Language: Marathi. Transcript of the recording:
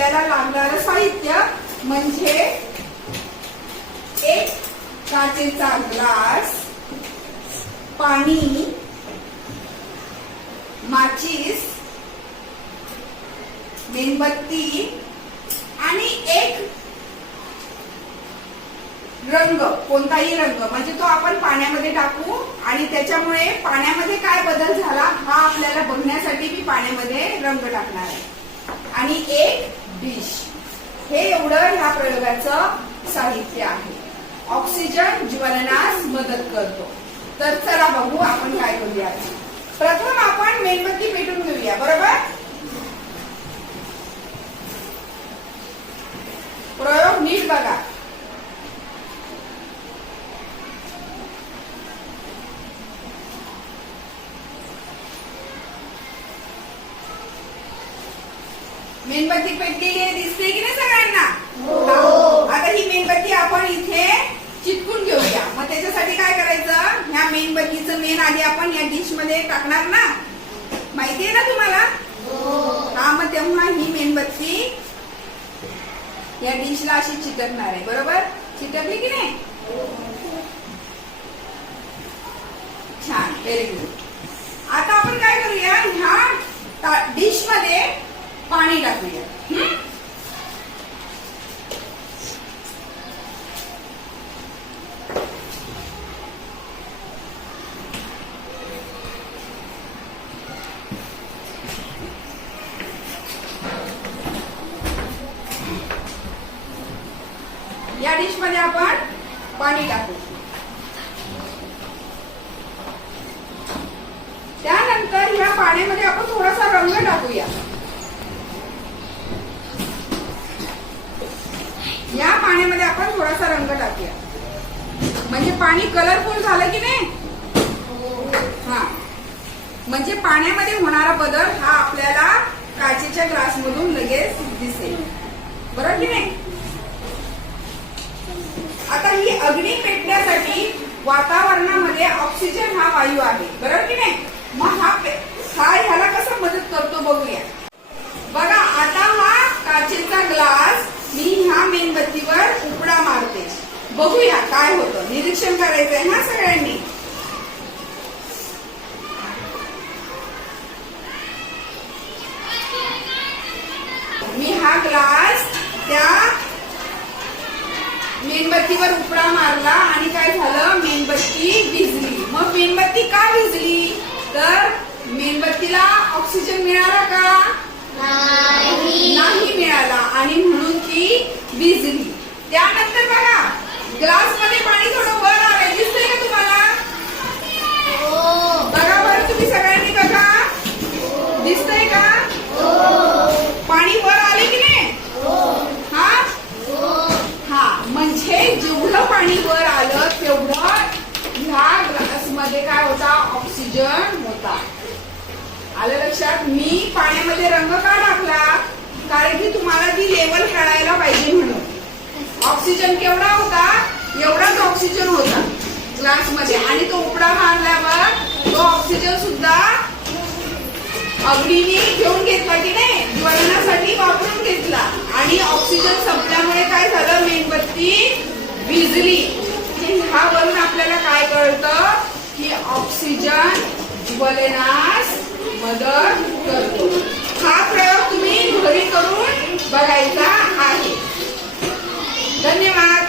आपल्याला लागणारं साहित्य म्हणजे एक काचेचा ग्लास, पाणी, माचीस, मेणबत्ती आणि एक रंग, कोणताही रंग, म्हणजे तो आपण पाण्यामध्ये टाकू आणि त्याच्यामुळे पाण्यामध्ये काय बदल झाला हा आपल्याला बघण्यासाठी मी पाण्यामध्ये रंग टाकणार आहे. आणि एक डिश. हे एवढं ह्या प्रयोगाचं साहित्य आहे. ऑक्सिजन ज्वलनास मदत करतो. तर चला बघू आपण काय करूया. प्रथम आपण मेणबत्ती पेटवून घेऊया, बरोबर. प्रयोग नीट बघा. मेणबत्ती पेटलेली आहे, दिसते की नाही सगळ्यांना. आता ही मेणबत्ती आपण इथे चिटकून घेऊया. मग त्याच्यासाठी काय करायचं, ह्या मेणबत्तीचं मेण आधी आपण या डिश मध्ये टाकणार ना, माहितीये ना तुम्हाला. हा, मग तेव्हा ही मेणबत्ती या डिशला अशी चिटकणार आहे, बरोबर. चिटकली की नाही. छान, व्हेरी गुड. आता आपण काय करूया, ह्या डिश मध्ये पाणी टाकूया. या डिश मध्ये आपण पाणी टाकू. त्यानंतर ह्या पाण्यामध्ये आपण थोडासा रंग टाकूया. या पाण्यामध्ये आपण थोडासा रंग टाकूया, म्हणजे पाणी कलरफुल झालं की नाही. हा, म्हणजे पाण्यामध्ये होणारा बदल हा आपल्याला काचेच्या ग्लास मधून लगेच दिसेल, बरोबर की नाही. आता ही अग्नी पेटण्यासाठी वातावरणामध्ये ऑक्सिजन हा वायू आहे, बरोबर की नाही. मग हा ह्याला कसं मदत करतो बघूया. बघा, आता हा काचेचा ग्लास मी ह्या मेणबत्तीवर उपडा मारते. बघूया काय होतं, निरीक्षण करायचंय ना सगळ्यांनी. मी हा ग्लास त्या मेणबत्तीवर उपडा मारला आणि काय झालं, मेणबत्ती विझली. मग मेणबत्ती का विझली, तर मेणबत्तीला ऑक्सिजन मिळाला का, नाही मिळाला, आणि म्हणून ती विझली. त्यानंतर बघा, ग्लास मध्ये पाणी थोडं वर आलंय, दिसतंय का तुम्हाला. बघा बरं, तुम्ही सगळ्यांनी बघा, दिसतंय का. पाणी वर आले की नाही. हा, म्हणजे जेवढं पाणी वर आलं तेवढं ह्या ग्लास मध्ये काय होता, ऑक्सिजन होता. आलं लक्षात. मी पाण्यामध्ये रंग का टाकला, कारण की तुम्हाला ती लेवल कळायला पाहिजे म्हणून. ऑक्सिजन केवढा होता, एवढाच ऑक्सिजन होता ग्लास मध्ये, आणि तो उपडा मारल्यावर तो ऑक्सिजन सुद्धा अग्नीने घेऊन घेतला की नाही, ज्वलनासाठी वापरून घेतला, आणि ऑक्सिजन संपल्यामुळे काय झालं, मेणबत्ती विझली. ह्यावरून आपल्याला काय कळतं की ऑक्सिजन ज्वलनास मदत करतो. हा प्रयोग तुम्ही घरी करून बघायचा आहे. धन्यवाद.